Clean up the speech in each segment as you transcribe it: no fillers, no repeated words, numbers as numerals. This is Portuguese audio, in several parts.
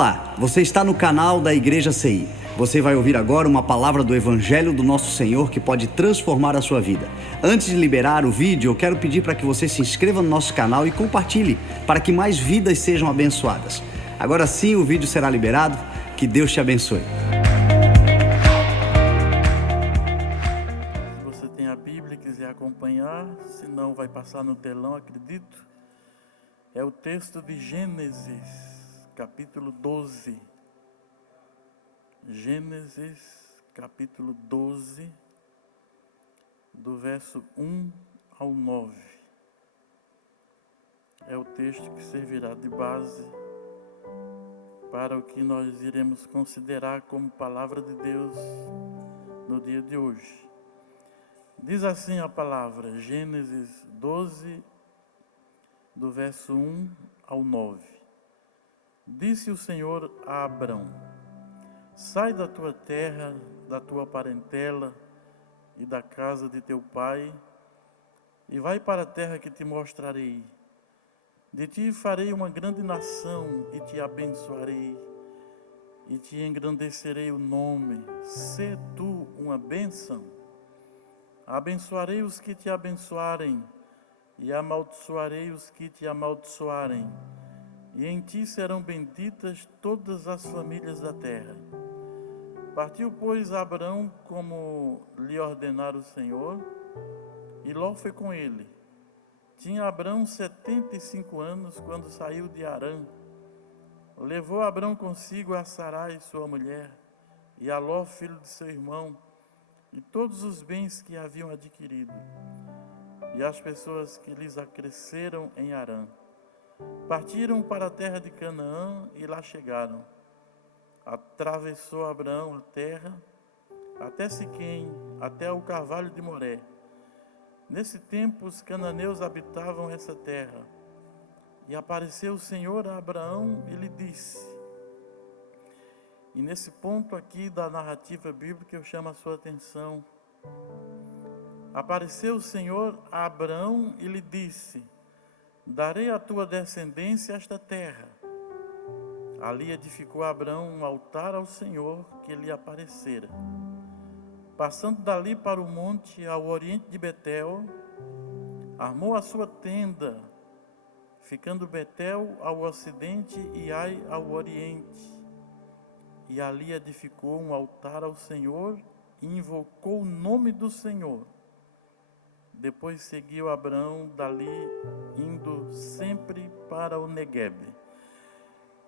Olá, você está no canal da Igreja CI. Você vai ouvir agora uma palavra do Evangelho do Nosso Senhor que pode transformar a sua vida. Antes de liberar o vídeo, eu quero pedir para que você se inscreva no nosso canal e compartilhe, para que mais vidas sejam abençoadas. Agora sim o vídeo será liberado. Que Deus te abençoe. Se você tem a Bíblia e quiser acompanhar, se não vai passar no telão, acredito. É o texto de Gênesis, capítulo 12. Gênesis, capítulo 12, do verso 1 ao 9. É o texto que servirá de base para o que nós iremos considerar como palavra de Deus no dia de hoje. Diz assim a palavra, Gênesis 12, do verso 1 ao 9. Disse o Senhor a Abrão: sai da tua terra, da tua parentela e da casa de teu pai, e vai para a terra que te mostrarei. De ti farei uma grande nação, e te abençoarei, e te engrandecerei o nome. Sê tu uma bênção. Abençoarei os que te abençoarem, e amaldiçoarei os que te amaldiçoarem. E em ti serão benditas todas as famílias da terra. Partiu, pois, Abrão como lhe ordenara o Senhor, e Ló foi com ele. Tinha Abrão 75 anos quando saiu de Harã. Levou Abrão consigo a Sarai, sua mulher, e a Ló, filho de seu irmão, e todos os bens que haviam adquirido, e as pessoas que lhes acresceram em Harã. Partiram para a terra de Canaã e lá chegaram. Atravessou Abrão a terra, até Siquém, até o carvalho de Moré. Nesse tempo os cananeus habitavam essa terra. E apareceu o Senhor a Abraão e lhe disse. E nesse ponto aqui da narrativa bíblica eu chamo a sua atenção. Apareceu o Senhor a Abraão e lhe disse: darei à tua descendência esta terra. Ali edificou Abrão um altar ao Senhor que lhe aparecera. Passando dali para o monte ao oriente de Betel, armou a sua tenda, ficando Betel ao ocidente e Ai ao oriente. E ali edificou um altar ao Senhor e invocou o nome do Senhor. Depois seguiu Abrão dali, indo sempre para o Negueb.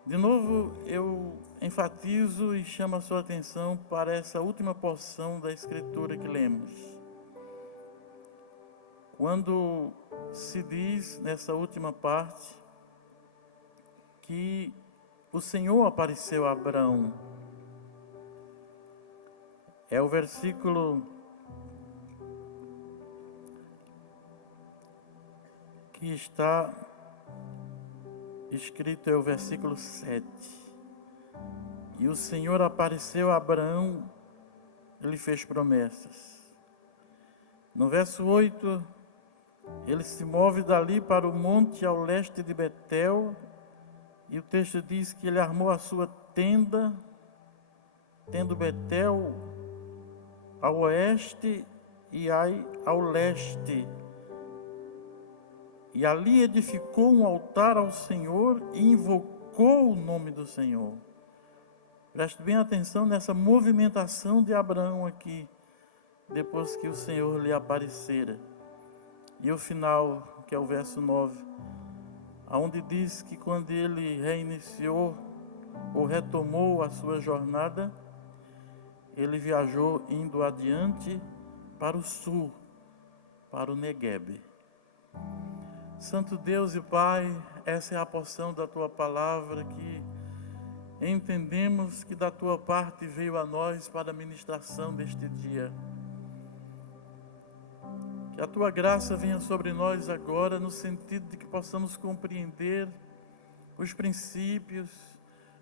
De novo, eu enfatizo e chamo a sua atenção para essa última porção da Escritura que lemos. Quando se diz nessa última parte que o Senhor apareceu a Abrão, é o versículo que está escrito, é o versículo 7. E o Senhor apareceu a Abraão, ele fez promessas. No verso 8, ele se move dali para o monte ao leste de Betel, e o texto diz que ele armou a sua tenda, tendo Betel ao oeste e Ai ao leste. E ali edificou um altar ao Senhor e invocou o nome do Senhor. Preste bem atenção nessa movimentação de Abraão aqui, depois que o Senhor lhe aparecera. E o final, que é o verso 9, onde diz que quando ele reiniciou ou retomou a sua jornada, ele viajou indo adiante para o sul, para o Negueb. Santo Deus e Pai, essa é a porção da Tua palavra que entendemos que da Tua parte veio a nós para a ministração deste dia. Que a Tua graça venha sobre nós agora, no sentido de que possamos compreender os princípios,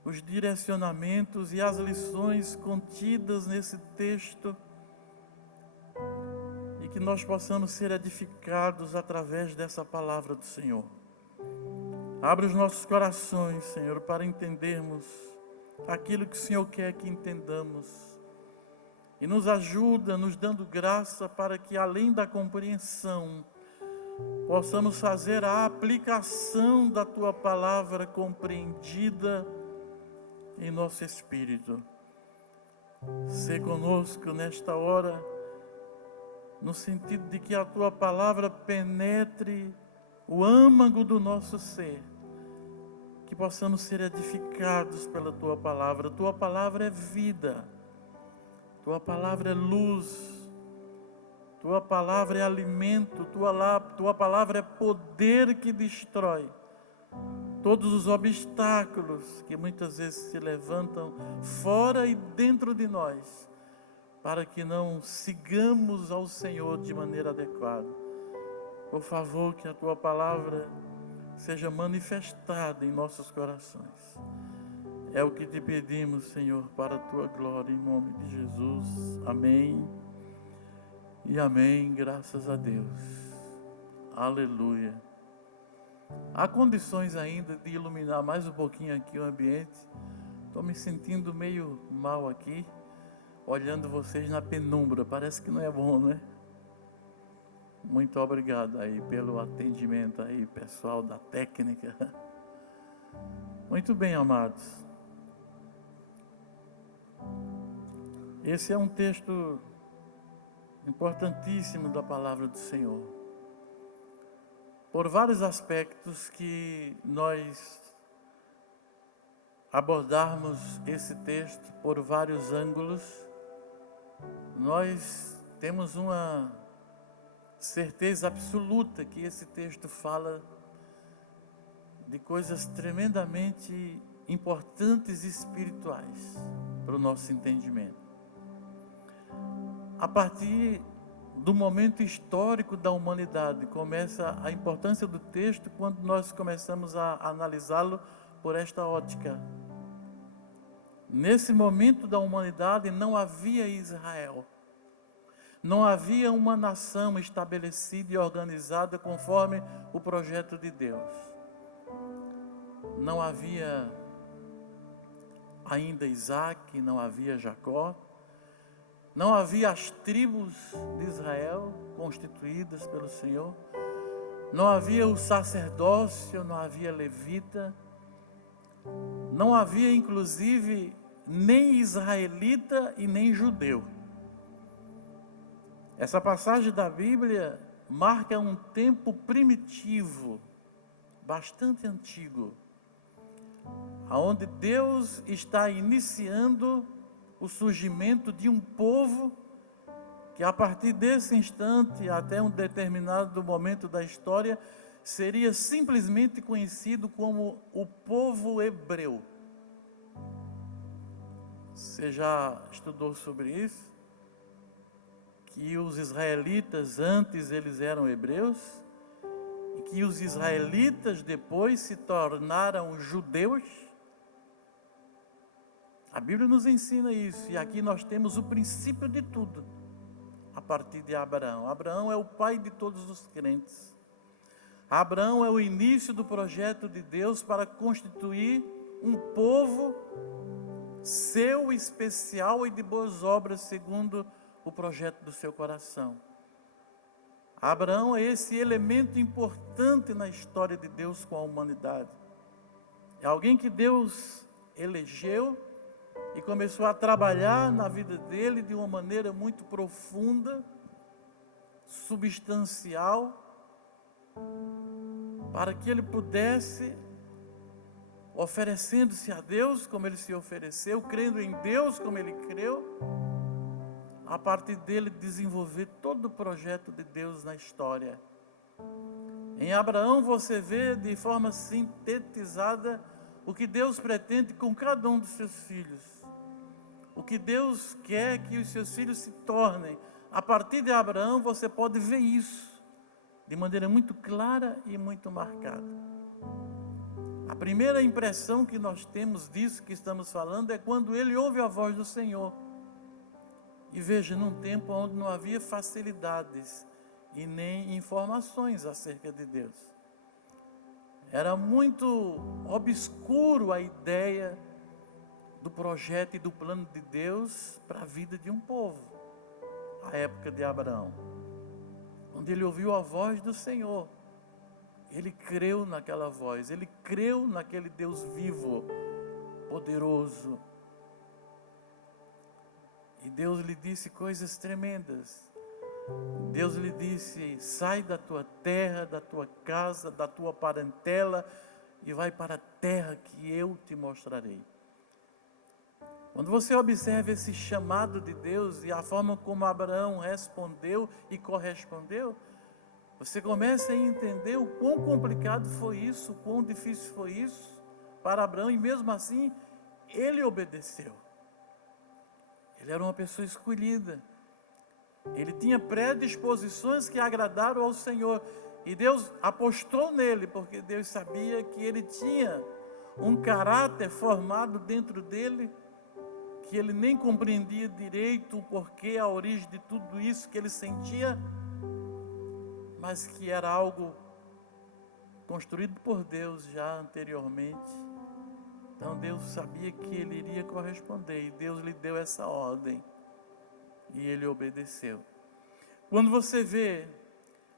os direcionamentos e as lições contidas nesse texto, e que nós possamos ser edificados através dessa palavra do Senhor. Abre os nossos corações, Senhor, para entendermos aquilo que o Senhor quer que entendamos. E nos ajuda, nos dando graça para que, além da compreensão, possamos fazer a aplicação da Tua palavra compreendida em nosso espírito. Sê conosco nesta hora, no sentido de que a Tua palavra penetre o âmago do nosso ser, que possamos ser edificados pela Tua palavra. Tua palavra é vida, Tua palavra é luz, Tua palavra é alimento, Tua palavra é poder que destrói todos os obstáculos que muitas vezes se levantam fora e dentro de nós, para que não sigamos ao Senhor de maneira adequada. Por favor, que a Tua palavra seja manifestada em nossos corações. É o que te pedimos, Senhor, para a Tua glória, em nome de Jesus. Amém e amém, graças a Deus. Aleluia. Há condições ainda de iluminar mais um pouquinho aqui o ambiente. Estou me sentindo meio mal aqui, olhando vocês na penumbra. Parece que não é bom, né? Muito obrigado aí pelo atendimento aí, pessoal da técnica. Muito bem, amados. Esse é um texto importantíssimo da palavra do Senhor. Por vários aspectos que nós abordarmos esse texto, por vários ângulos, nós temos uma certeza absoluta que esse texto fala de coisas tremendamente importantes e espirituais para o nosso entendimento. A partir do momento histórico da humanidade, começa a importância do texto quando nós começamos a analisá-lo por esta ótica. Nesse momento da humanidade não havia Israel. Não havia uma nação estabelecida e organizada conforme o projeto de Deus. Não havia ainda Isaac, não havia Jacó, não havia as tribos de Israel constituídas pelo Senhor, não havia o sacerdócio, não havia levita, não havia inclusive nem israelita e nem judeu. Essa passagem da Bíblia marca um tempo primitivo, bastante antigo, onde Deus está iniciando o surgimento de um povo que, a partir desse instante até um determinado momento da história, seria simplesmente conhecido como o povo hebreu. Você já estudou sobre isso? Que os israelitas antes eles eram hebreus e que os israelitas depois se tornaram judeus. A Bíblia nos ensina isso, e aqui nós temos o princípio de tudo, a partir de Abraão. Abraão é o pai de todos os crentes. Abraão é o início do projeto de Deus para constituir um povo seu, especial e de boas obras, segundo o projeto do seu coração. Abraão é esse elemento importante na história de Deus com a humanidade. É alguém que Deus elegeu e começou a trabalhar na vida dele de uma maneira muito profunda, substancial, para que ele pudesse, oferecendo-se a Deus como ele se ofereceu, crendo em Deus como ele creu, a partir dele desenvolver todo o projeto de Deus na história. Em Abraão você vê de forma sintetizada o que Deus pretende com cada um dos seus filhos. O que Deus quer que os seus filhos se tornem. A partir de Abraão você pode ver isso de maneira muito clara e muito marcada. A primeira impressão que nós temos disso que estamos falando é quando ele ouve a voz do Senhor. E veja, num tempo onde não havia facilidades e nem informações acerca de Deus. Era muito obscuro a ideia do projeto e do plano de Deus para a vida de um povo. A época de Abraão, onde ele ouviu a voz do Senhor, ele creu naquela voz, ele creu naquele Deus vivo, poderoso. E Deus lhe disse coisas tremendas. Deus lhe disse: sai da tua terra, da tua casa, da tua parentela e vai para a terra que eu te mostrarei. Quando você observa esse chamado de Deus e a forma como Abraão respondeu e correspondeu, você começa a entender o quão complicado foi isso, o quão difícil foi isso para Abraão, e mesmo assim ele obedeceu. Ele era uma pessoa escolhida. Ele tinha predisposições que agradaram ao Senhor. E Deus apostou nele, porque Deus sabia que ele tinha um caráter formado dentro dele, que ele nem compreendia direito o porquê, a origem de tudo isso que ele sentia, mas que era algo construído por Deus já anteriormente. Então Deus sabia que ele iria corresponder, e Deus lhe deu essa ordem, e ele obedeceu. Quando você vê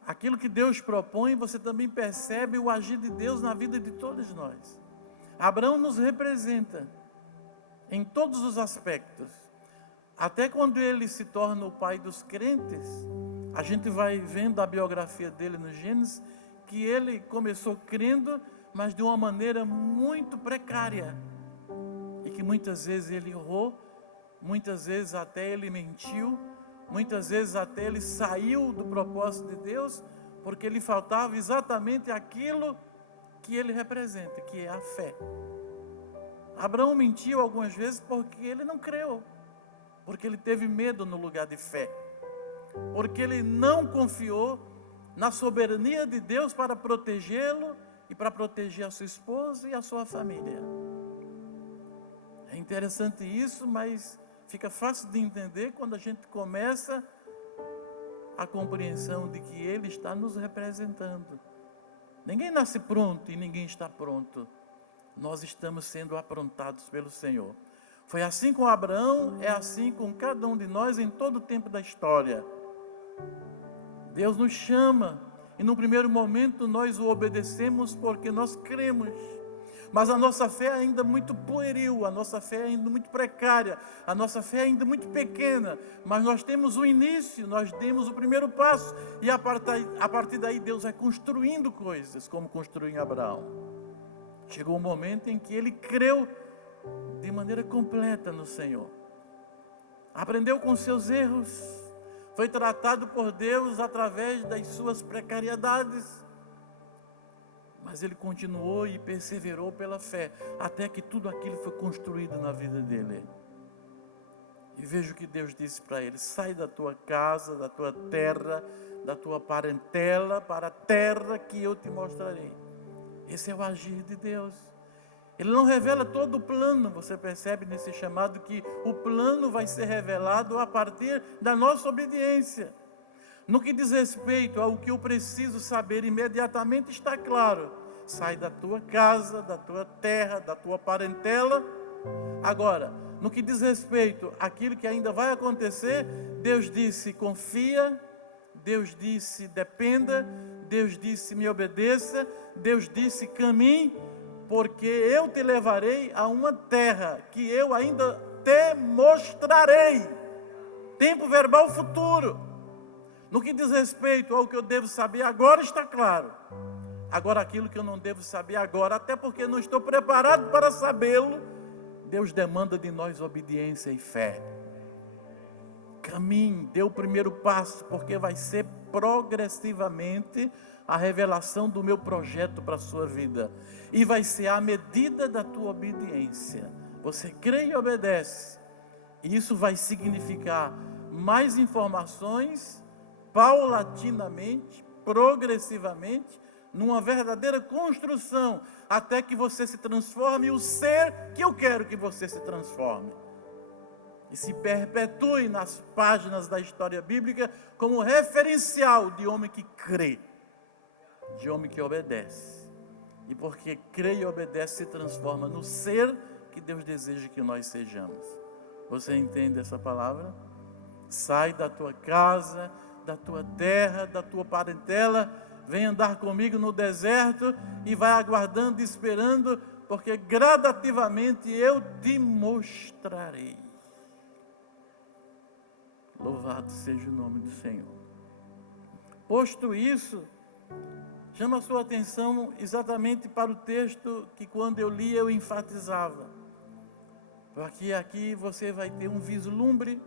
aquilo que Deus propõe, você também percebe o agir de Deus na vida de todos nós. Abraão nos representa em todos os aspectos. Até quando ele se torna o pai dos crentes, a gente vai vendo a biografia dele no Gênesis, que ele começou crendo, mas de uma maneira muito precária, e que muitas vezes ele errou, muitas vezes até ele mentiu, muitas vezes até ele saiu do propósito de Deus, porque lhe faltava exatamente aquilo que ele representa, que é a fé. Abraão mentiu algumas vezes porque ele não creu, porque ele teve medo no lugar de fé, porque ele não confiou na soberania de Deus para protegê-lo e para proteger a sua esposa e a sua família. É interessante isso, mas fica fácil de entender quando a gente começa a compreensão de que Ele está nos representando. Ninguém nasce pronto e ninguém está pronto. Nós estamos sendo aprontados pelo Senhor. Foi assim com Abraão, é assim com cada um de nós em todo o tempo da história. Deus nos chama e no primeiro momento nós o obedecemos porque nós cremos. Mas a nossa fé é ainda muito pueril, a nossa fé é ainda muito precária, a nossa fé é ainda muito pequena, mas nós temos o início, nós demos o primeiro passo, e a partir daí Deus vai construindo coisas, como construiu em Abraão. Chegou um momento em que ele creu de maneira completa no Senhor, aprendeu com seus erros, foi tratado por Deus através das suas precariedades, mas ele continuou e perseverou pela fé, até que tudo aquilo foi construído na vida dele. E veja o que Deus disse para ele: sai da tua casa, da tua terra, da tua parentela, para a terra que eu te mostrarei. Esse é o agir de Deus. Ele não revela todo o plano. Você percebe nesse chamado que o plano vai ser revelado a partir da nossa obediência. No que diz respeito ao que eu preciso saber imediatamente, está claro: sai da tua casa, da tua terra, da tua parentela. Agora, no que diz respeito àquilo que ainda vai acontecer, Deus disse: confia, Deus disse: dependa, Deus disse: me obedeça, Deus disse: caminhe, porque eu te levarei a uma terra que eu ainda te mostrarei. Tempo verbal futuro. No que diz respeito ao que eu devo saber agora, está claro. Agora, aquilo que eu não devo saber agora, até porque não estou preparado para sabê-lo, Deus demanda de nós obediência e fé. Caminhe, dê o primeiro passo, porque vai ser progressivamente a revelação do meu projeto para a sua vida. E vai ser à medida da tua obediência. Você crê e obedece. E isso vai significar mais informações, paulatinamente, progressivamente, numa verdadeira construção, até que você se transforme o ser que eu quero que você se transforme. E se perpetue nas páginas da história bíblica como referencial de homem que crê, de homem que obedece. E porque crê e obedece, se transforma no ser que Deus deseja que nós sejamos. Você entende essa palavra? Sai da tua casa, da tua terra, da tua parentela, vem andar comigo no deserto e vai aguardando e esperando, porque gradativamente eu te mostrarei. Louvado seja o nome do Senhor. Posto isso, chama a sua atenção exatamente para o texto que quando eu li eu enfatizava. Porque aqui você vai ter um vislumbre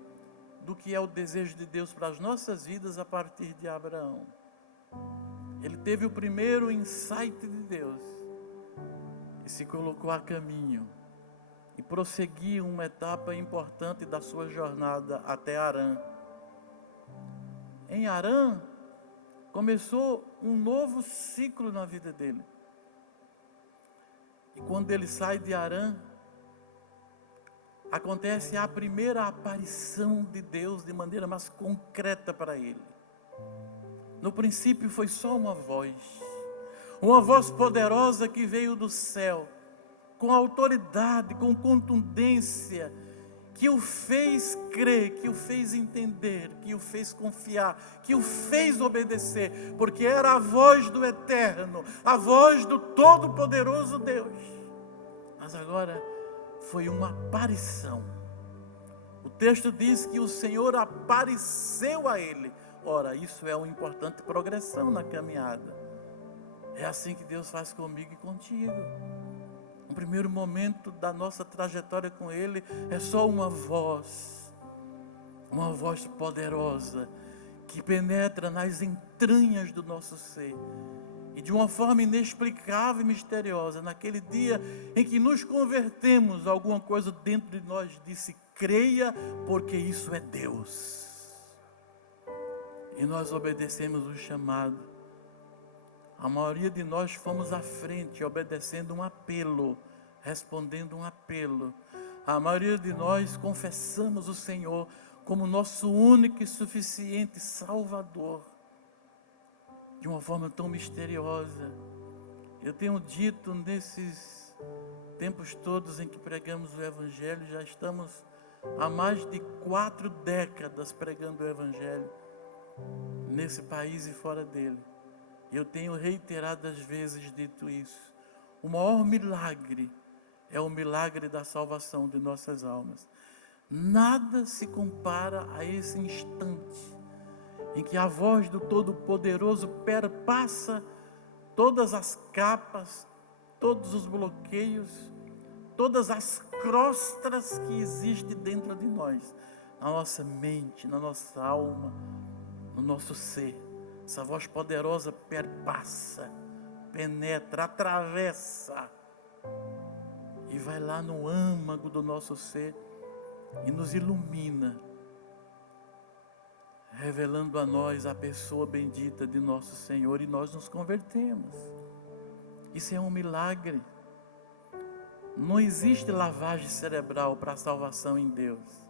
do que é o desejo de Deus para as nossas vidas a partir de Abraão. Ele teve o primeiro insight de Deus e se colocou a caminho e prosseguiu uma etapa importante da sua jornada até Harã. Em Harã, começou um novo ciclo na vida dele. E quando ele sai de Harã, acontece a primeira aparição de Deus de maneira mais concreta para ele. No princípio foi só uma voz poderosa que veio do céu, com autoridade, com contundência, que o fez crer, que o fez entender, que o fez confiar, que o fez obedecer, porque era a voz do Eterno, a voz do Todo-Poderoso Deus. Mas agora foi uma aparição. O texto diz que o Senhor apareceu a ele. Ora, isso é uma importante progressão na caminhada. É assim que Deus faz comigo e contigo. No primeiro momento da nossa trajetória com Ele, é só uma voz poderosa, que penetra nas entranhas do nosso ser. E de uma forma inexplicável e misteriosa, naquele dia em que nos convertemos, alguma coisa dentro de nós disse: creia, porque isso é Deus. E nós obedecemos o chamado. A maioria de nós fomos à frente, obedecendo um apelo, respondendo um apelo. A maioria de nós confessamos o Senhor como nosso único e suficiente Salvador, de uma forma tão misteriosa. Eu tenho dito nesses tempos todos em que pregamos o Evangelho, já estamos há mais de 4 décadas pregando o Evangelho, nesse país e fora dele. Eu tenho reiteradas vezes dito isso. O maior milagre é o milagre da salvação de nossas almas. Nada se compara a esse instante em que a voz do Todo-Poderoso perpassa todas as capas, todos os bloqueios, todas as crostas que existem dentro de nós, na nossa mente, na nossa alma, no nosso ser. Essa voz poderosa perpassa, penetra, atravessa e vai lá no âmago do nosso ser e nos ilumina, revelando a nós a pessoa bendita de nosso Senhor, e nós nos convertemos. Isso é um milagre. Não existe lavagem cerebral para a salvação em Deus.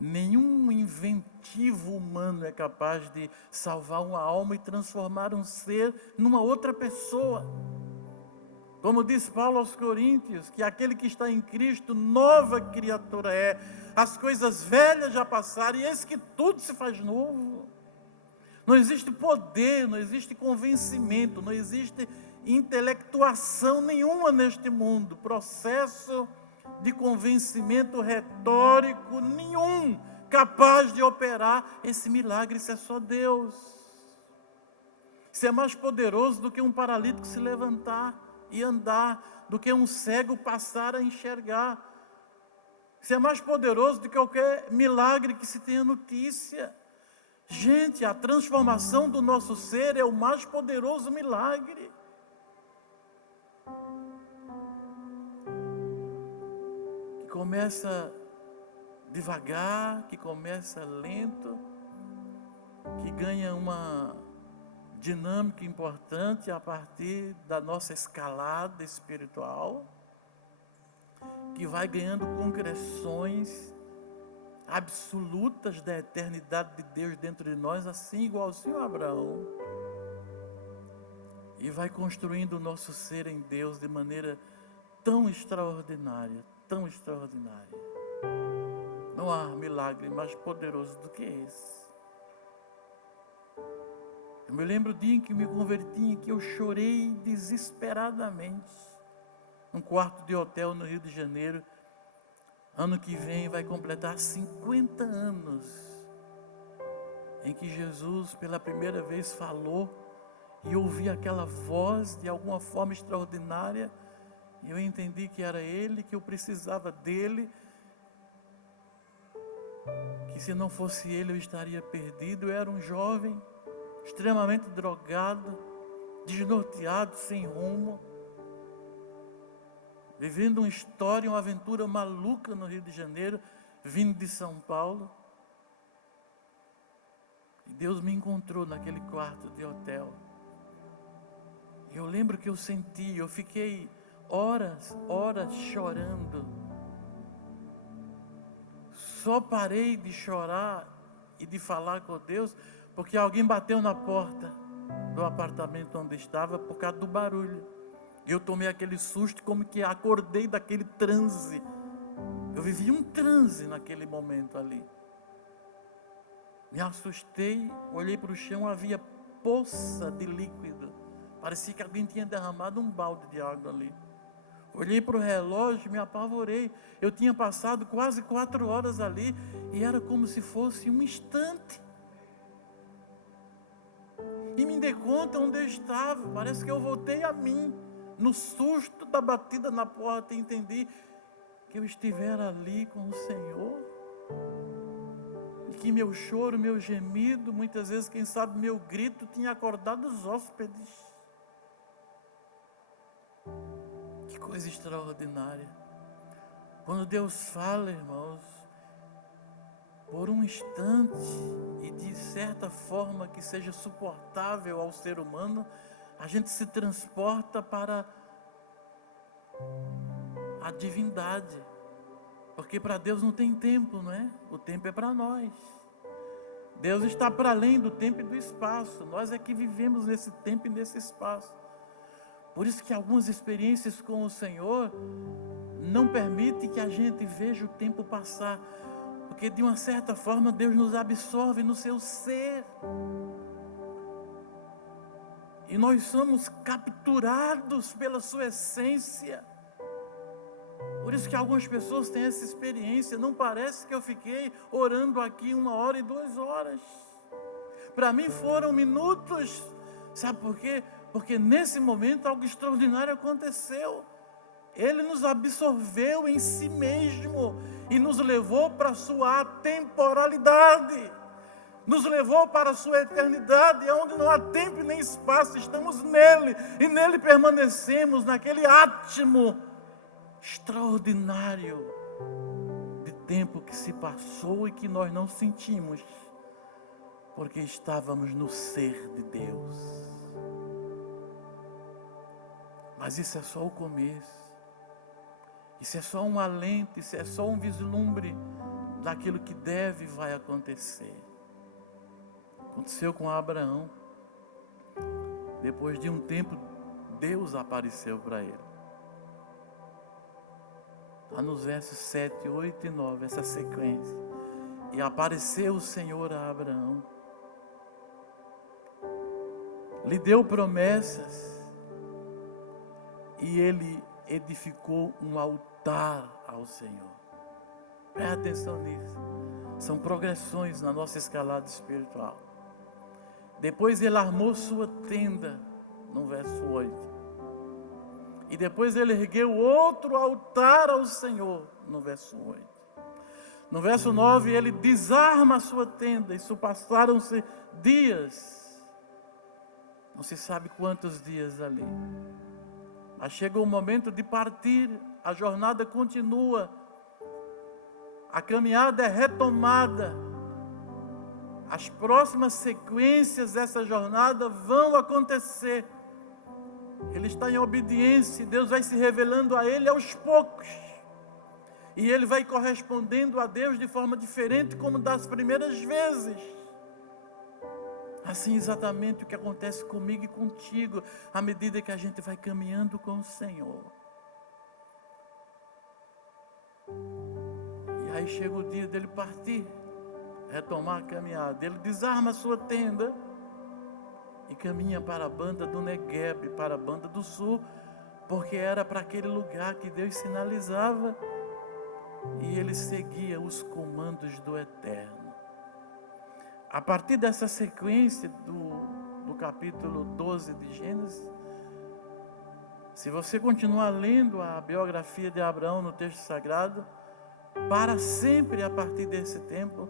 Nenhum inventivo humano é capaz de salvar uma alma e transformar um ser numa outra pessoa. Como diz Paulo aos Coríntios, que aquele que está em Cristo, nova criatura é. As coisas velhas já passaram e eis que tudo se faz novo. Não existe poder, não existe convencimento, não existe intelectuação nenhuma neste mundo, processo de convencimento retórico nenhum capaz de operar esse milagre. Isso é só Deus. Isso é mais poderoso do que um paralítico se levantar e andar, do que um cego passar a enxergar. Isso é mais poderoso do que qualquer milagre que se tenha notícia. Gente, a transformação do nosso ser é o mais poderoso milagre. Que começa devagar, que começa lento, que ganha uma dinâmica importante a partir da nossa escalada espiritual, que vai ganhando concreções absolutas da eternidade de Deus dentro de nós, assim igualzinho a Abraão, e vai construindo o nosso ser em Deus de maneira tão extraordinária, tão extraordinária. Não há milagre mais poderoso do que esse. Eu me lembro do dia em que me converti, em que eu chorei desesperadamente. Num quarto de hotel no Rio de Janeiro. Ano que vem vai completar 50 anos em que Jesus pela primeira vez falou e eu ouvi aquela voz de alguma forma extraordinária. E eu entendi que era Ele, que eu precisava dEle, que se não fosse Ele eu estaria perdido. Eu era um jovem extremamente drogado, desnorteado, sem rumo, vivendo uma história, uma aventura maluca no Rio de Janeiro, vindo de São Paulo. E Deus me encontrou naquele quarto de hotel. Eu lembro que eu fiquei horas chorando. Só parei de chorar e de falar com Deus porque alguém bateu na porta do apartamento onde estava por causa do barulho. Eu tomei aquele susto, como que acordei daquele transe. Eu vivi um transe naquele momento ali. Me assustei, olhei para o chão, havia poça de líquido. Parecia que alguém tinha derramado um balde de água ali. Olhei para o relógio, me apavorei. Eu tinha passado quase 4 horas ali e era como se fosse um instante. E me dei conta onde eu estava. Parece que eu voltei a mim. No susto da batida na porta, entendi que eu estivera ali com o Senhor. E que meu choro, meu gemido, muitas vezes, quem sabe, meu grito tinha acordado os hóspedes. Que coisa extraordinária. Quando Deus fala, irmãos, por um instante e de certa forma que seja suportável ao ser humano, a gente se transporta para a divindade. Porque para Deus não tem tempo, não é? O tempo é para nós. Deus está para além do tempo e do espaço. Nós é que vivemos nesse tempo e nesse espaço. Por isso que algumas experiências com o Senhor não permitem que a gente veja o tempo passar. Porque de uma certa forma Deus nos absorve no seu ser. E nós somos capturados pela sua essência. Por isso que algumas pessoas têm essa experiência. Não parece que eu fiquei orando aqui 1 hora e 2 horas. Para mim foram minutos. Sabe por quê? Porque nesse momento algo extraordinário aconteceu. Ele nos absorveu em si mesmo e nos levou para a sua atemporalidade. Nos levou para a sua eternidade, onde não há tempo nem espaço, estamos nele, e nele permanecemos, naquele átimo extraordinário de tempo que se passou e que nós não sentimos, porque estávamos no ser de Deus. Mas isso é só o começo, isso é só um alento, isso é só um vislumbre daquilo que deve e vai acontecer. Aconteceu com Abraão. Depois de um tempo, Deus apareceu para ele. Está nos versos 7, 8 e 9, essa sequência. E apareceu o Senhor a Abraão. Lhe deu promessas. E ele edificou um altar ao Senhor. Presta atenção nisso. São progressões na nossa escalada espiritual. Depois ele armou sua tenda, no verso 8. E depois ele ergueu outro altar ao Senhor, no verso 8. No verso 9 ele desarma a sua tenda. Isso passaram-se dias. Não se sabe quantos dias ali. Mas chega o momento de partir. A jornada continua. A caminhada é retomada. As próximas sequências dessa jornada vão acontecer. Ele está em obediência. Deus vai se revelando a ele aos poucos. E ele vai correspondendo a Deus de forma diferente como das primeiras vezes. Assim exatamente o que acontece comigo e contigo, à medida que a gente vai caminhando com o Senhor. aí chega o dia dele partir, retomar a caminhada. Ele desarma a sua tenda e caminha para a banda do Negueb, para a banda do sul, porque era para aquele lugar que Deus sinalizava, e ele seguia os comandos do Eterno. A partir dessa sequência do capítulo 12 de Gênesis, se você continuar lendo a biografia de Abraão no texto sagrado, para sempre a partir desse tempo,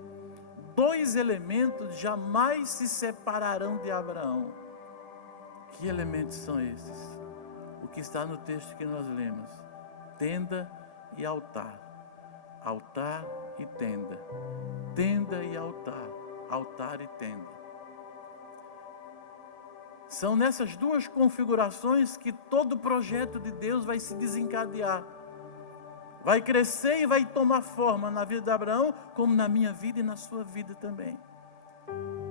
2 elementos jamais se separarão de Abraão. Que elementos são esses? O que está no texto que nós lemos: tenda e altar, altar e tenda, tenda e altar, altar e tenda. São nessas 2 configurações que todo o projeto de Deus vai se desencadear, vai crescer e vai tomar forma na vida de Abraão, como na minha vida e na sua vida também.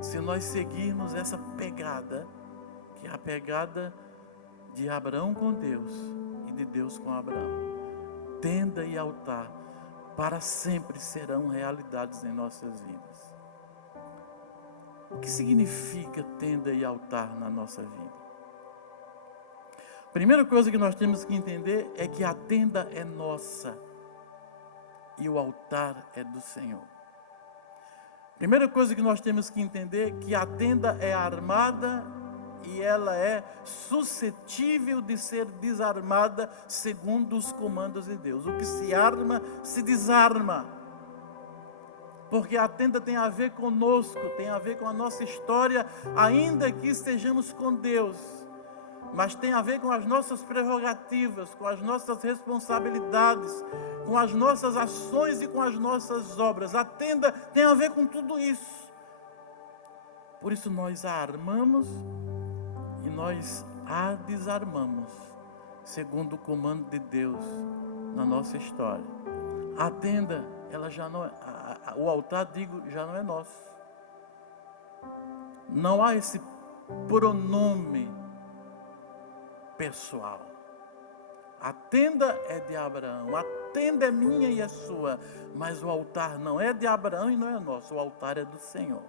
Se nós seguirmos essa pegada, que é a pegada de Abraão com Deus e de Deus com Abraão. Tenda e altar para sempre serão realidades em nossas vidas. O que significa tenda e altar na nossa vida? Primeira coisa que nós temos que entender é que a tenda é nossa e o altar é do Senhor. Primeira coisa que nós temos que entender é que a tenda é armada e ela é suscetível de ser desarmada segundo os comandos de Deus. O que se arma, se desarma. Porque a tenda tem a ver conosco, tem a ver com a nossa história, ainda que estejamos com Deus. Mas tem a ver com as nossas prerrogativas, com as nossas responsabilidades, com as nossas ações e com as nossas obras. A tenda tem a ver com tudo isso. Por isso nós a armamos e nós a desarmamos, segundo o comando de Deus na nossa história. A tenda, ela já não é, o altar, já não é nosso. Não há esse pronome pessoal. A tenda é de Abraão, a tenda é minha e é sua, mas o altar não é de Abraão e não é nosso, o altar é do Senhor.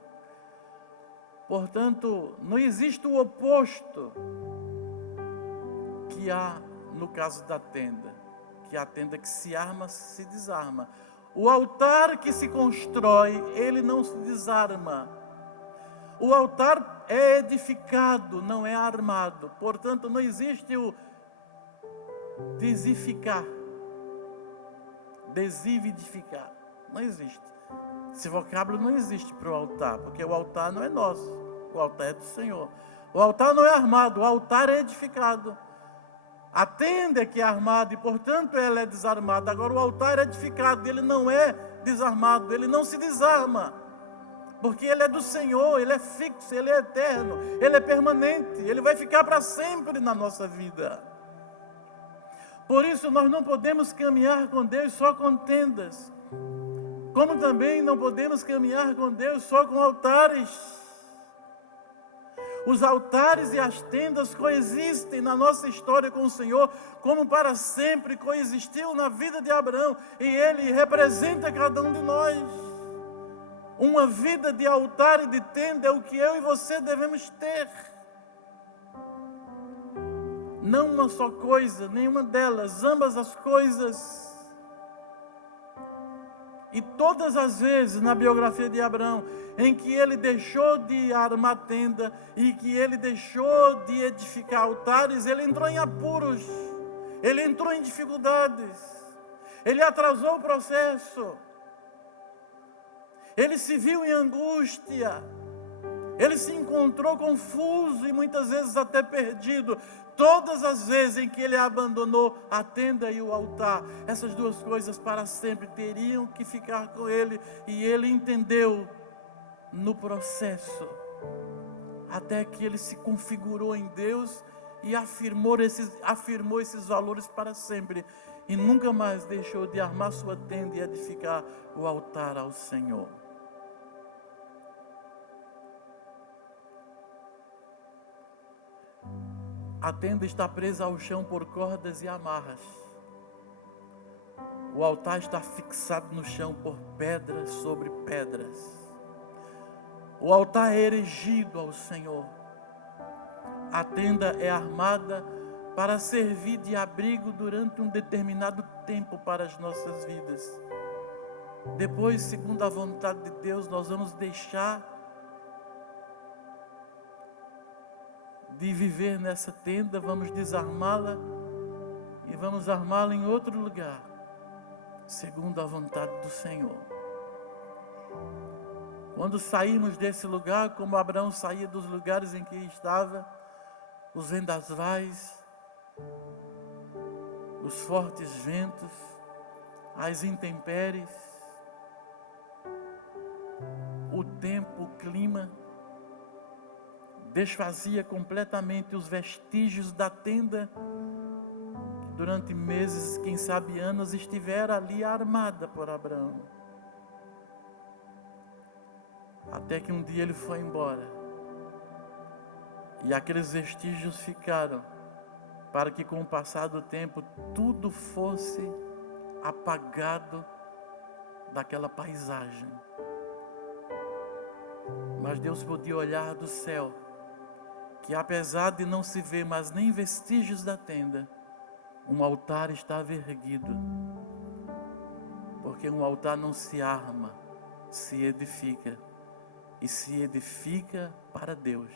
Portanto, não existe o oposto que há no caso da tenda, que é a tenda que se arma, se desarma. O altar que se constrói, ele não se desarma. O altar é edificado, não é armado. Portanto, não existe o desificar, desividificar. Não existe. Esse vocábulo não existe para o altar, porque o altar não é nosso, o altar é do Senhor. O altar não é armado, o altar é edificado. A tenda é que é armada e, portanto, ela é desarmada. Agora, o altar é edificado, ele não é desarmado, ele não se desarma. Porque ele é do Senhor, ele é fixo, ele é eterno, ele é permanente, ele vai ficar para sempre na nossa vida. Por isso, nós não podemos caminhar com Deus só com tendas, como também não podemos caminhar com Deus só com altares. Os altares e as tendas coexistem na nossa história com o Senhor, como para sempre coexistiu na vida de Abraão, e ele representa cada um de nós. Uma vida de altar e de tenda é o que eu e você devemos ter. Não uma só coisa, nenhuma delas, ambas as coisas. E todas as vezes na biografia de Abraão, em que ele deixou de armar tenda e que ele deixou de edificar altares, ele entrou em apuros, ele entrou em dificuldades, ele atrasou o processo, ele se viu em angústia, ele se encontrou confuso e muitas vezes até perdido. Todas as vezes em que ele abandonou a tenda e o altar, essas 2 coisas para sempre teriam que ficar com ele, e ele entendeu no processo, até que ele se configurou em Deus e afirmou esses valores para sempre, e nunca mais deixou de armar sua tenda e edificar o altar ao Senhor. A tenda está presa ao chão por cordas e amarras. O altar está fixado no chão por pedras sobre pedras. O altar é erigido ao Senhor. A tenda é armada para servir de abrigo durante um determinado tempo para as nossas vidas. Depois, segundo a vontade de Deus, nós vamos deixar de viver nessa tenda, vamos desarmá-la e vamos armá-la em outro lugar, segundo a vontade do Senhor. Quando saímos desse lugar, como Abraão saía dos lugares em que estava, os vendavais, os fortes ventos, as intempéries, o tempo, o clima, desfazia completamente os vestígios da tenda, que durante meses, quem sabe anos, estivera ali armada por Abraão. Até que um dia ele foi embora, e aqueles vestígios ficaram, para que com o passar do tempo, tudo fosse apagado daquela paisagem. Mas Deus podia olhar do céu, que apesar de não se ver mais nem vestígios da tenda, um altar estava erguido. Porque um altar não se arma, se edifica. E se edifica para Deus.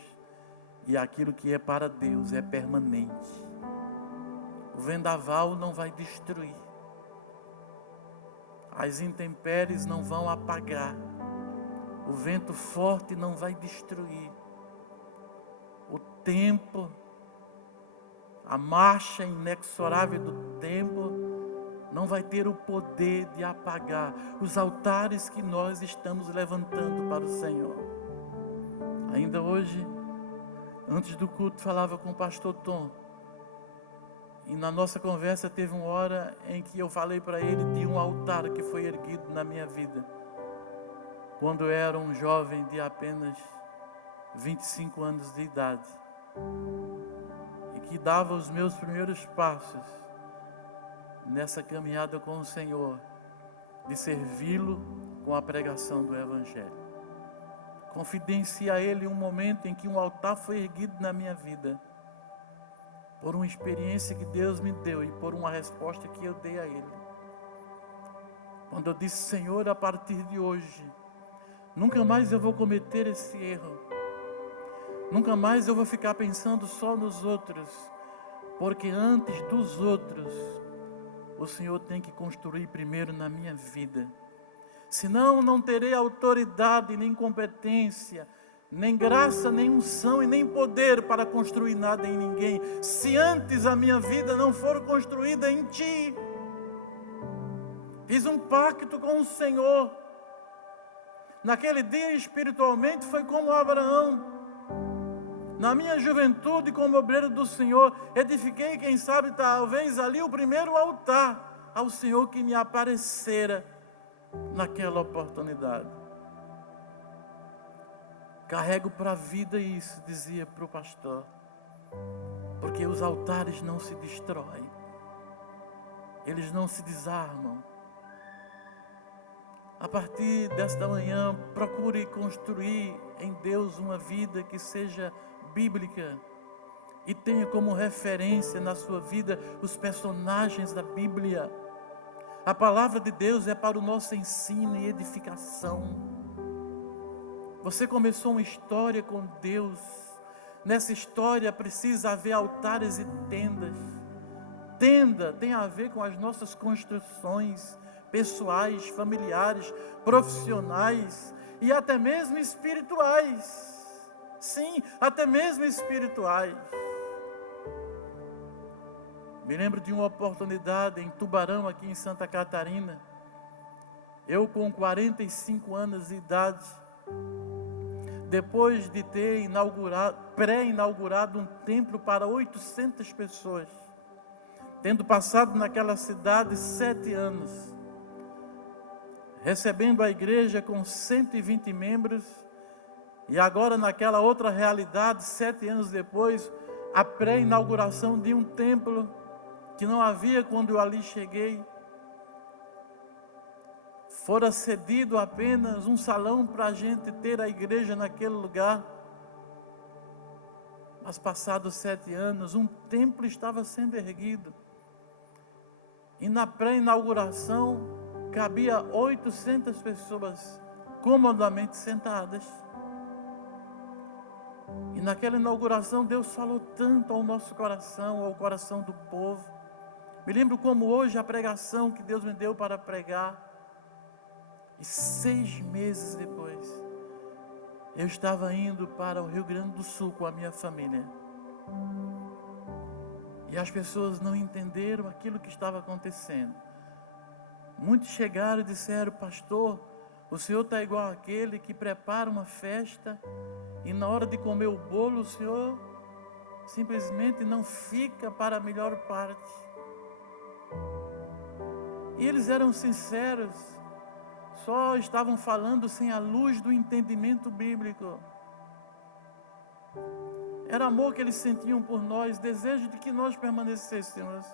E aquilo que é para Deus é permanente. O vendaval não vai destruir. As intempéries não vão apagar. O vento forte não vai destruir. O tempo, a marcha inexorável do tempo, não vai ter o poder de apagar os altares que nós estamos levantando para o Senhor. Ainda hoje, antes do culto, falava com o pastor Tom. E na nossa conversa teve uma hora em que eu falei para ele de um altar que foi erguido na minha vida. Quando eu era um jovem de apenas 25 anos de idade. E que dava os meus primeiros passos nessa caminhada com o Senhor, de servi-lo com a pregação do Evangelho. Confidenciei a Ele um momento em que um altar foi erguido na minha vida, por uma experiência que Deus me deu e por uma resposta que eu dei a Ele. Quando eu disse: Senhor, a partir de hoje, nunca mais eu vou cometer esse erro, nunca mais eu vou ficar pensando só nos outros, porque antes dos outros, o Senhor tem que construir primeiro na minha vida. Senão não terei autoridade, nem competência, nem graça, nem unção e nem poder para construir nada em ninguém, se antes a minha vida não for construída em Ti. Fiz um pacto com o Senhor. Naquele dia, espiritualmente, foi como Abraão. Na minha juventude, como obreiro do Senhor, edifiquei, quem sabe, talvez ali o primeiro altar ao Senhor que me aparecera naquela oportunidade. Carrego para a vida isso, dizia para o pastor, porque os altares não se destroem, eles não se desarmam. A partir desta manhã, procure construir em Deus uma vida que seja bíblica e tenha como referência na sua vida os personagens da Bíblia. A palavra de Deus é para o nosso ensino e edificação. Você começou uma história com Deus. Nessa história precisa haver altares e tendas. Tenda tem a ver com as nossas construções pessoais, familiares, profissionais e até mesmo espirituais. Sim, até mesmo espirituais. Me lembro de uma oportunidade em Tubarão, aqui em Santa Catarina. Eu com 45 anos de idade, depois de ter pré-inaugurado um templo para 800 pessoas, tendo passado naquela cidade 7 anos, recebendo a igreja com 120 membros, e agora naquela outra realidade, 7 anos depois, a pré-inauguração de um templo que não havia quando eu ali cheguei. fora cedido apenas um salão para a gente ter a igreja naquele lugar. Mas passados 7 anos, um templo estava sendo erguido. E na pré-inauguração, cabia 800 pessoas comodamente sentadas. E naquela inauguração, Deus falou tanto ao nosso coração, ao coração do povo. Me lembro como hoje a pregação que Deus me deu para pregar. E 6 meses depois, eu estava indo para o Rio Grande do Sul com a minha família. E as pessoas não entenderam aquilo que estava acontecendo. Muitos chegaram e disseram: pastor, o senhor está igual àquele que prepara uma festa e na hora de comer o bolo, o senhor simplesmente não fica para a melhor parte. E eles eram sinceros, só estavam falando sem a luz do entendimento bíblico. Era amor que eles sentiam por nós, desejo de que nós permanecêssemos.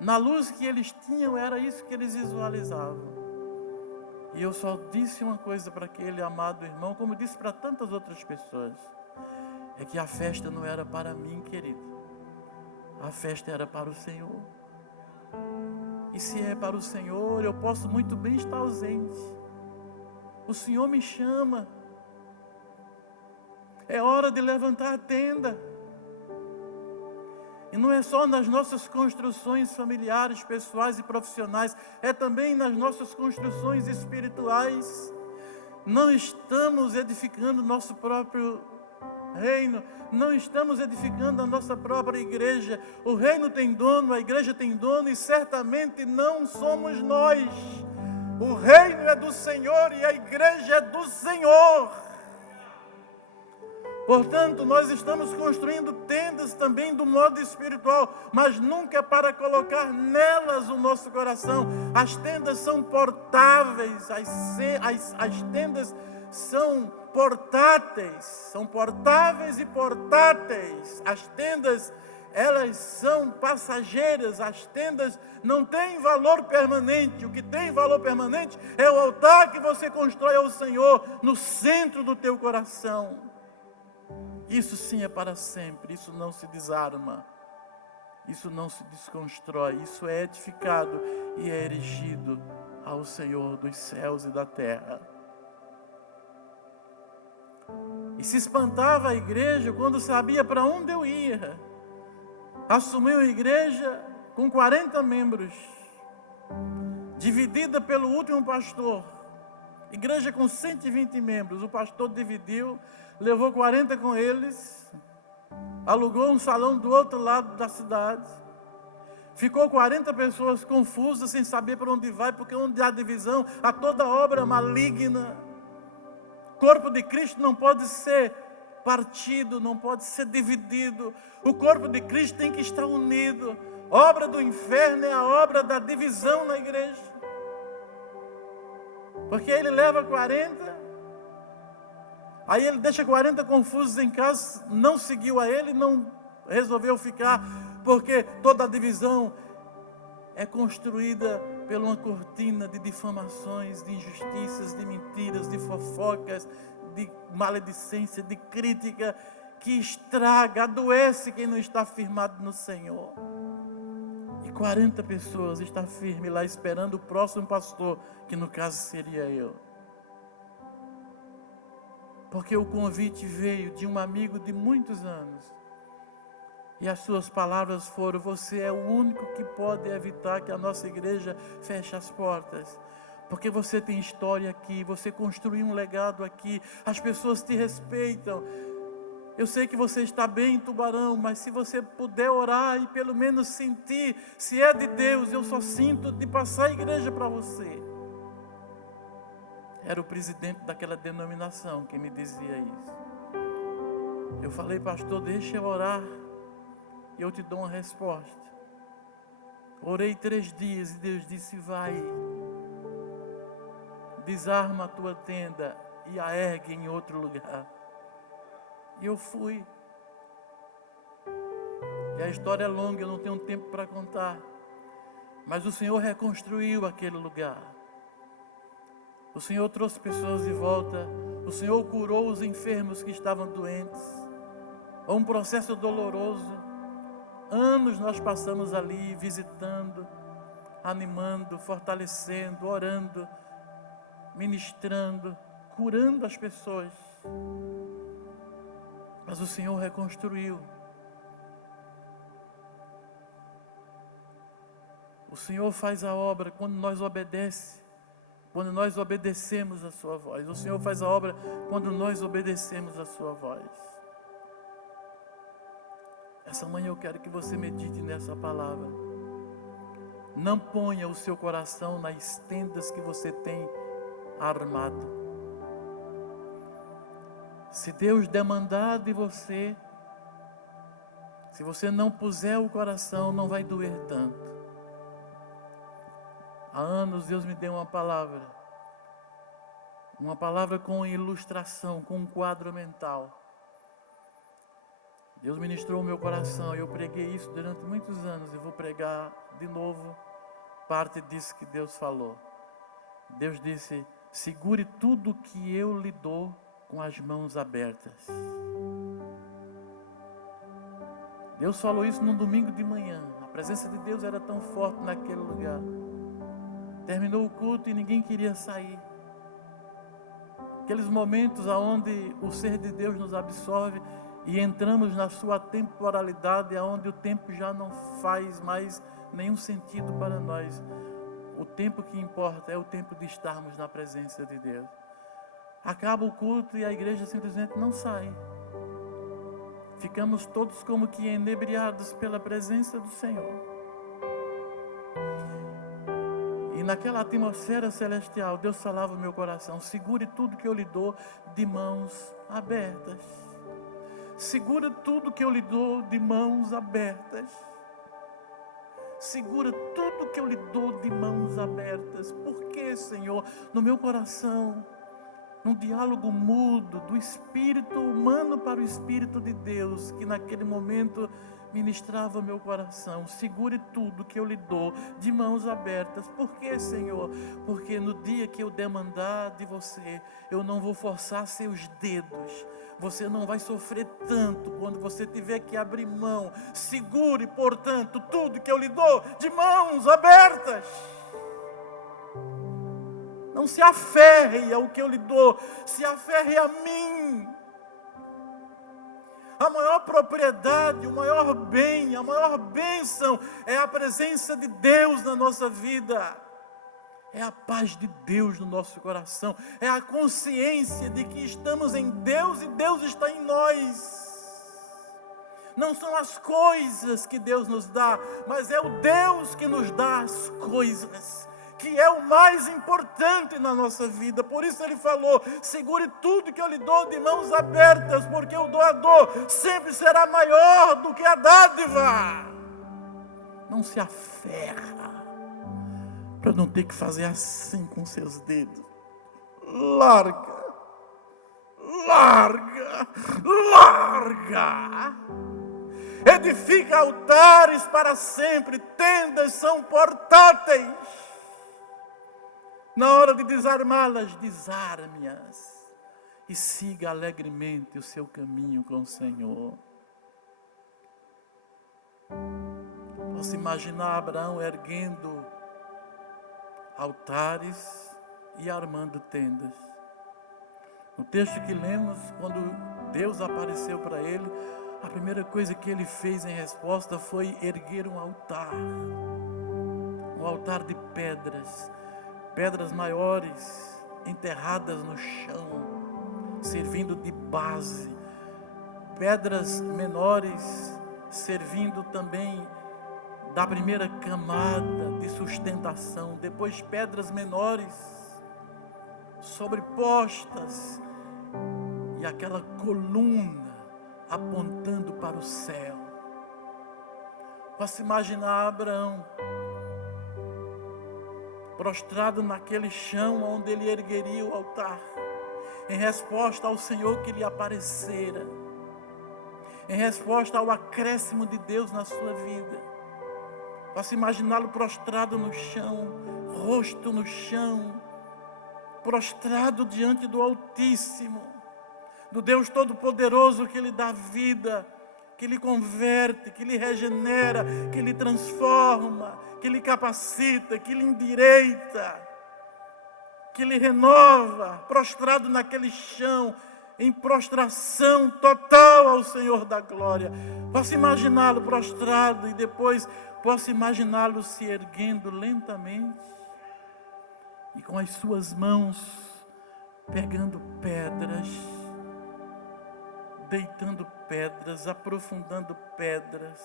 Na luz que eles tinham, era isso que eles visualizavam. E eu só disse uma coisa para aquele amado irmão, como disse para tantas outras pessoas: é que a festa não era para mim, querido. A festa era para o Senhor. E se é para o Senhor, eu posso muito bem estar ausente. O Senhor me chama. É hora de levantar a tenda. E não é só nas nossas construções familiares, pessoais e profissionais, é também nas nossas construções espirituais. Não estamos edificando nosso próprio reino, não estamos edificando a nossa própria igreja. O reino tem dono, a igreja tem dono, e certamente não somos nós. O reino é do Senhor e a igreja é do Senhor. Portanto, nós estamos construindo tendas também do modo espiritual, mas nunca para colocar nelas o nosso coração. As tendas são portáveis, as tendas são portáteis, são portáveis e portáteis. As tendas, elas são passageiras, as tendas não têm valor permanente. O que tem valor permanente é o altar que você constrói ao Senhor no centro do teu coração. Isso sim é para sempre, isso não se desarma, isso não se desconstrói, isso é edificado e é erigido ao Senhor dos céus e da terra. E se espantava a igreja quando sabia para onde eu ia. Assumi uma igreja com 40 membros, dividida pelo último pastor. Igreja com 120 membros, o pastor dividiu, levou 40 com eles, alugou um salão do outro lado da cidade, ficou 40 pessoas confusas, sem saber para onde vai, porque onde há divisão, há toda obra maligna. O corpo de Cristo não pode ser partido, não pode ser dividido. O corpo de Cristo tem que estar unido. Obra do inferno é a obra da divisão na igreja. Porque ele leva 40, aí ele deixa 40 confusos em casa, não seguiu a ele, não resolveu ficar, porque toda a divisão é construída por uma cortina de difamações, de injustiças, de mentiras, de fofocas, de maledicência, de crítica, que estraga, adoece quem não está firmado no Senhor. E 40 pessoas estão firmes lá esperando o próximo pastor, que no caso seria eu. Porque o convite veio de um amigo de muitos anos. E as suas palavras foram: você é o único que pode evitar que a nossa igreja feche as portas. Porque você tem história aqui, você construiu um legado aqui, as pessoas te respeitam. Eu sei que você está bem em Tubarão, mas se você puder orar e pelo menos sentir, se é de Deus, eu só sinto de passar a igreja para você. Era o presidente daquela denominação que me dizia isso. Eu falei: pastor, deixa eu orar e eu te dou uma resposta. Orei 3 dias e Deus disse: vai, desarma a tua tenda e a ergue em outro lugar. E eu fui. E a história é longa, eu não tenho tempo para contar. Mas o Senhor reconstruiu aquele lugar. O Senhor trouxe pessoas de volta. O Senhor curou os enfermos que estavam doentes. É um processo doloroso. Anos nós passamos ali visitando, animando, fortalecendo, orando, ministrando, curando as pessoas. Mas o Senhor reconstruiu. O Senhor faz a obra quando nós obedecemos. Quando nós obedecemos a sua voz. O Senhor faz a obra quando nós obedecemos a sua voz. Essa manhã eu quero que você medite nessa palavra. Não ponha o seu coração nas tendas que você tem armado. Se Deus demandar de você, se você não puser o coração, não vai doer tanto. Há anos Deus me deu uma palavra com ilustração, com um quadro mental. Deus ministrou o meu coração, eu preguei isso durante muitos anos e vou pregar de novo parte disso que Deus falou. Deus disse: segure tudo que eu lhe dou com as mãos abertas. Deus falou isso num domingo de manhã. A presença de Deus era tão forte naquele lugar. Terminou o culto e ninguém queria sair. Aqueles momentos onde o ser de Deus nos absorve e entramos na sua temporalidade, onde o tempo já não faz mais nenhum sentido para nós. O tempo que importa é o tempo de estarmos na presença de Deus. Acaba o culto e a igreja simplesmente não sai. Ficamos todos como que inebriados pela presença do Senhor. E naquela atmosfera celestial, Deus falava no meu coração: segure tudo que eu lhe dou de mãos abertas. Segura tudo que eu lhe dou de mãos abertas. Segura tudo que eu lhe dou de mãos abertas. Por que, Senhor? No meu coração, num diálogo mudo do espírito humano para o Espírito de Deus, que naquele momento ministrava o meu coração: segure tudo que eu lhe dou de mãos abertas. Por que, Senhor? Porque no dia que eu demandar de você, eu não vou forçar seus dedos. Você não vai sofrer tanto quando você tiver que abrir mão. Segure, portanto, tudo que eu lhe dou de mãos abertas. Não se aferre ao que eu lhe dou, se aferre a mim. A maior propriedade, o maior bem, a maior bênção é a presença de Deus na nossa vida. É a paz de Deus no nosso coração. É a consciência de que estamos em Deus e Deus está em nós. Não são as coisas que Deus nos dá, mas é o Deus que nos dá as coisas, que é o mais importante na nossa vida. Por isso Ele falou: segure tudo que eu lhe dou de mãos abertas, porque o doador sempre será maior do que a dádiva. Não se aferra para não ter que fazer assim com seus dedos. Larga, larga, larga. Edifica altares para sempre, tendas são portáteis. Na hora de desarmá-las, desarme-as e siga alegremente o seu caminho com o Senhor. Posso imaginar Abraão erguendo altares e armando tendas. No texto que lemos, quando Deus apareceu para ele, a primeira coisa que ele fez em resposta foi erguer um altar de pedras. Pedras maiores enterradas no chão, servindo de base. Pedras menores servindo também da primeira camada de sustentação. Depois pedras menores sobrepostas e aquela coluna apontando para o céu. Posso imaginar Abraão prostrado naquele chão onde ele ergueria o altar, em resposta ao Senhor que lhe aparecera, em resposta ao acréscimo de Deus na sua vida. Posso imaginá-lo prostrado no chão, rosto no chão, prostrado diante do Altíssimo, do Deus Todo-Poderoso que lhe dá vida, que lhe converte, que lhe regenera, que lhe transforma, que lhe capacita, que lhe endireita, que lhe renova, prostrado naquele chão, em prostração total ao Senhor da glória. Posso imaginá-lo prostrado e depois posso imaginá-lo se erguendo lentamente e com as suas mãos pegando pedras, deitando pedras, aprofundando pedras,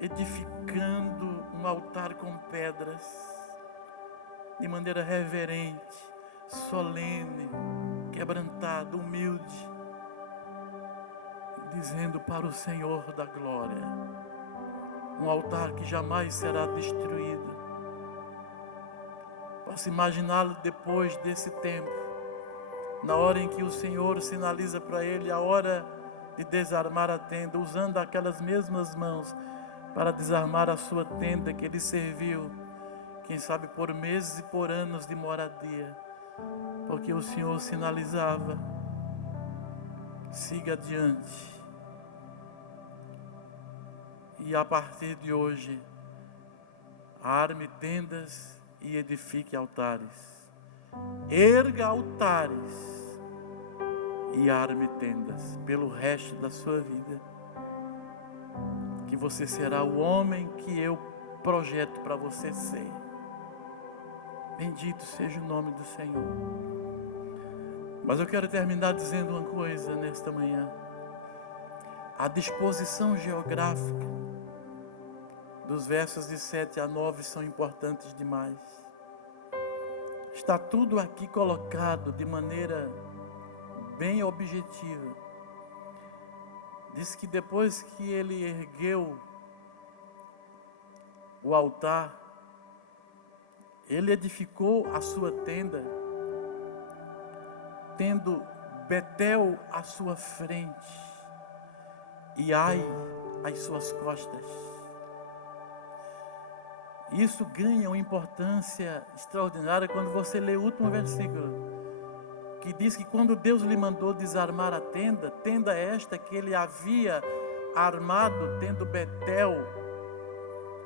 edificando um altar com pedras, de maneira reverente, solene, quebrantado, humilde, dizendo para o Senhor da glória, um altar que jamais será destruído. Posso imaginá-lo depois desse tempo, na hora em que o Senhor sinaliza para ele a hora de desarmar a tenda, usando aquelas mesmas mãos para desarmar a sua tenda que ele serviu, quem sabe por meses e por anos de moradia, porque o Senhor sinalizava: siga adiante. E a partir de hoje, arme tendas e edifique altares. Erga altares e arme tendas pelo resto da sua vida, que você será o homem que eu projeto para você ser. Bendito seja o nome do Senhor. Mas eu quero terminar dizendo uma coisa nesta manhã. A disposição geográfica dos versos de 7 a 9 são importantes demais. Está tudo aqui colocado de maneira bem objetiva. Diz que depois que ele ergueu o altar, ele edificou a sua tenda, tendo Betel à sua frente e Ai às suas costas. Isso ganha uma importância extraordinária quando você lê o último versículo, que diz que quando Deus lhe mandou desarmar a tenda, tenda esta que ele havia armado, tendo Betel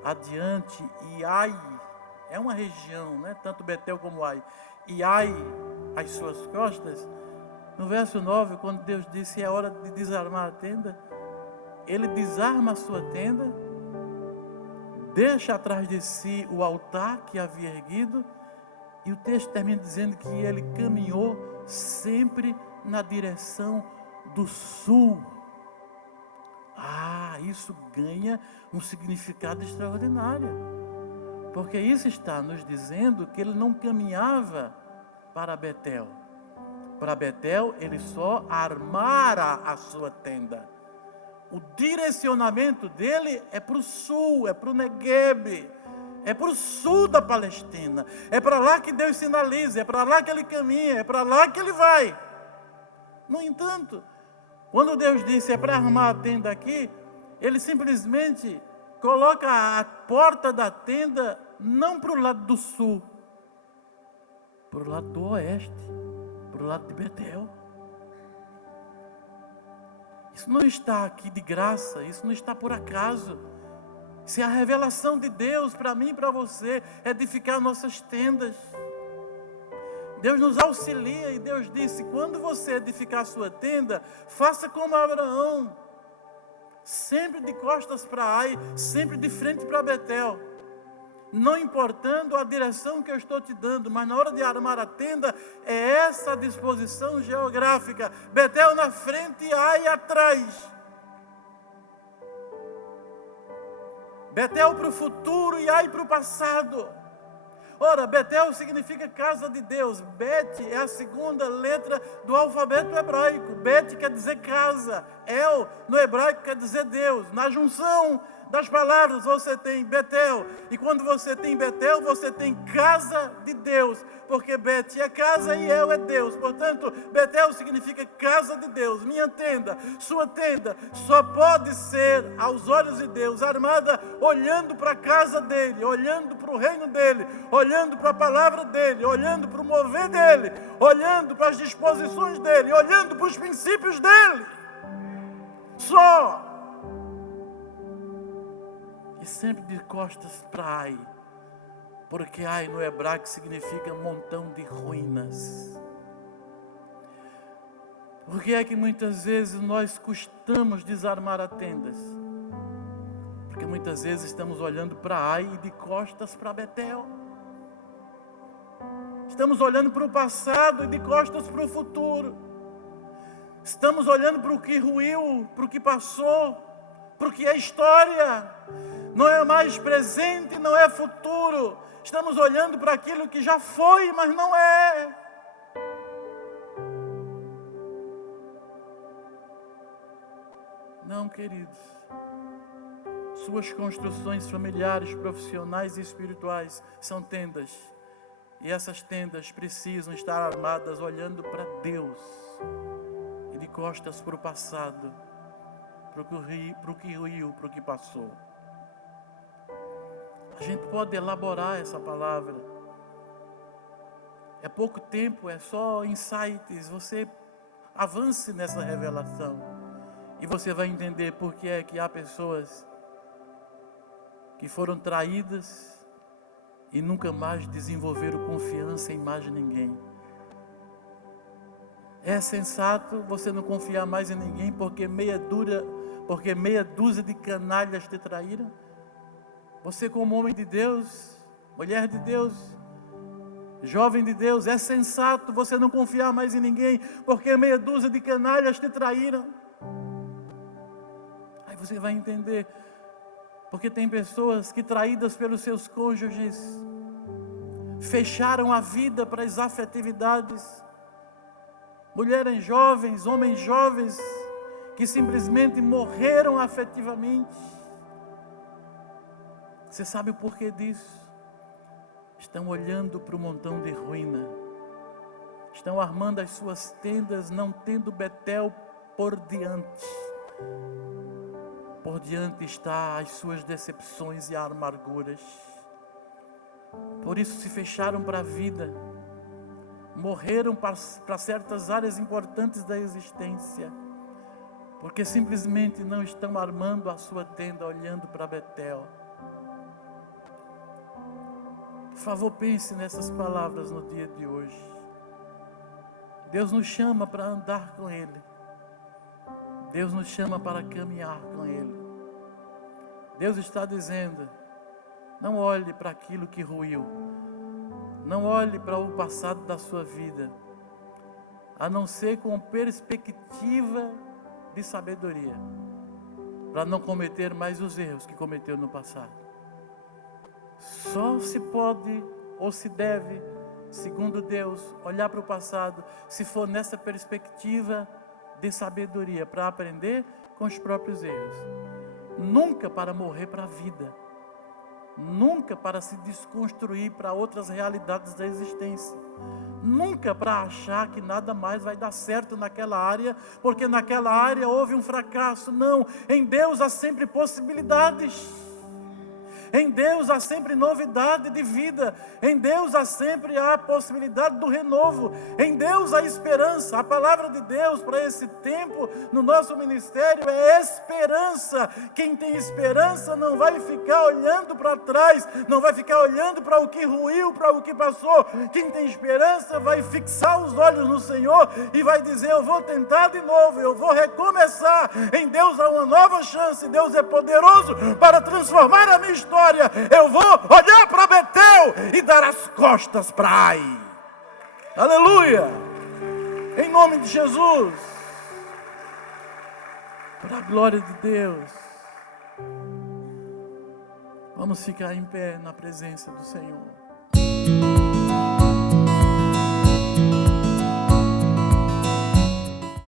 adiante e Ai, é uma região, né? Tanto Betel como Ai, e Ai às suas costas. No verso 9, quando Deus disse: é hora de desarmar a tenda, ele desarma a sua tenda, deixa atrás de si o altar que havia erguido, e o texto termina dizendo que ele caminhou sempre na direção do sul. Isso ganha um significado extraordinário, porque isso está nos dizendo que ele não caminhava para Betel. Para Betel ele só armara a sua tenda. O direcionamento dele é para o sul, é para o Negueb, é para o sul da Palestina. É para lá que Deus sinaliza, é para lá que ele caminha, é para lá que ele vai. No entanto, quando Deus disse é para armar a tenda aqui, ele simplesmente coloca a porta da tenda não para o lado do sul, para o lado do oeste, para o lado de Betel. Isso não está aqui de graça, isso não está por acaso. Isso é a revelação de Deus para mim e para você, edificar nossas tendas. Deus nos auxilia e Deus disse: quando você edificar a sua tenda, faça como Abraão, sempre de costas para Ai, sempre de frente para Betel. Não importando a direção que eu estou te dando, mas na hora de armar a tenda, é essa a disposição geográfica. Betel na frente e Ai atrás. Betel para o futuro e Ai para o passado. Ora, Betel significa casa de Deus. Bet é a segunda letra do alfabeto hebraico. Bet quer dizer casa. El, no hebraico, quer dizer Deus. Na junção das palavras você tem Betel. E quando você tem Betel, você tem casa de Deus. porque Bet é casa e El é Deus. Portanto, Betel significa casa de Deus. Minha tenda, sua tenda, só pode ser, aos olhos de Deus, armada olhando para a casa dele, olhando para o reino dele, olhando para a palavra dele, olhando para o mover dele, olhando para as disposições dele, olhando para os princípios dele. Só. E sempre de costas para Ai, porque Ai no hebraico significa montão de ruínas. Por que é que muitas vezes nós custamos desarmar as tendas? Porque muitas vezes estamos olhando para Ai e de costas para Betel. Estamos olhando para o passado e de costas para o futuro. Estamos olhando para o que ruiu, para o que passou, para o que é história. Não é mais presente, não é futuro. Estamos olhando para aquilo que já foi, mas não é. Não, queridos. Suas construções familiares, profissionais e espirituais são tendas. E essas tendas precisam estar armadas olhando para Deus. E de costas para o passado, para o que ruiu, para o que passou. A gente pode elaborar essa palavra. É pouco tempo, é só insights. Você avance nessa revelação. E você vai entender por que é que há pessoas que foram traídas e nunca mais desenvolveram confiança em mais ninguém. É sensato você não confiar mais em ninguém porque meia dúzia de canalhas te traíram? Você, como homem de Deus, mulher de Deus, jovem de Deus, é sensato você não confiar mais em ninguém porque meia dúzia de canalhas te traíram? Aí você vai entender. Porque tem pessoas que, traídas pelos seus cônjuges, fecharam a vida para as afetividades. Mulheres jovens, homens jovens, que simplesmente morreram afetivamente. Você sabe o porquê disso? Estão olhando para o montão de ruína. Estão armando as suas tendas, não tendo Betel por diante. Por diante está as suas decepções e amarguras. Por isso se fecharam para a vida. Morreram para certas áreas importantes da existência. Porque simplesmente não estão armando a sua tenda olhando para Betel. Por favor, pense nessas palavras no dia de hoje. Deus nos chama para andar com Ele. Deus nos chama para caminhar com Ele. Deus está dizendo, não olhe para aquilo que ruiu. Não olhe para o passado da sua vida. A não ser com perspectiva de sabedoria. Para não cometer mais os erros que cometeu no passado. Só se pode ou se deve, segundo Deus, olhar para o passado, se for nessa perspectiva de sabedoria, para aprender com os próprios erros. Nunca para morrer para a vida. Nunca para se desconstruir para outras realidades da existência. Nunca para achar que nada mais vai dar certo naquela área, porque naquela área houve um fracasso. Não, em Deus há sempre possibilidades. Em Deus há sempre novidade de vida. Em Deus há sempre a possibilidade do renovo. Em Deus há esperança. A palavra de Deus para esse tempo no nosso ministério é esperança. Quem tem esperança não vai ficar olhando para trás, não vai ficar olhando para o que ruiu, para o que passou. Quem tem esperança vai fixar os olhos no Senhor e vai dizer, eu vou tentar de novo, eu vou recomeçar. Em Deus há uma nova chance. Deus é poderoso para transformar a minha história. Eu vou olhar para Betel e dar as costas para Ai. Aleluia! Em nome de Jesus. Para a glória de Deus. Vamos ficar em pé na presença do Senhor.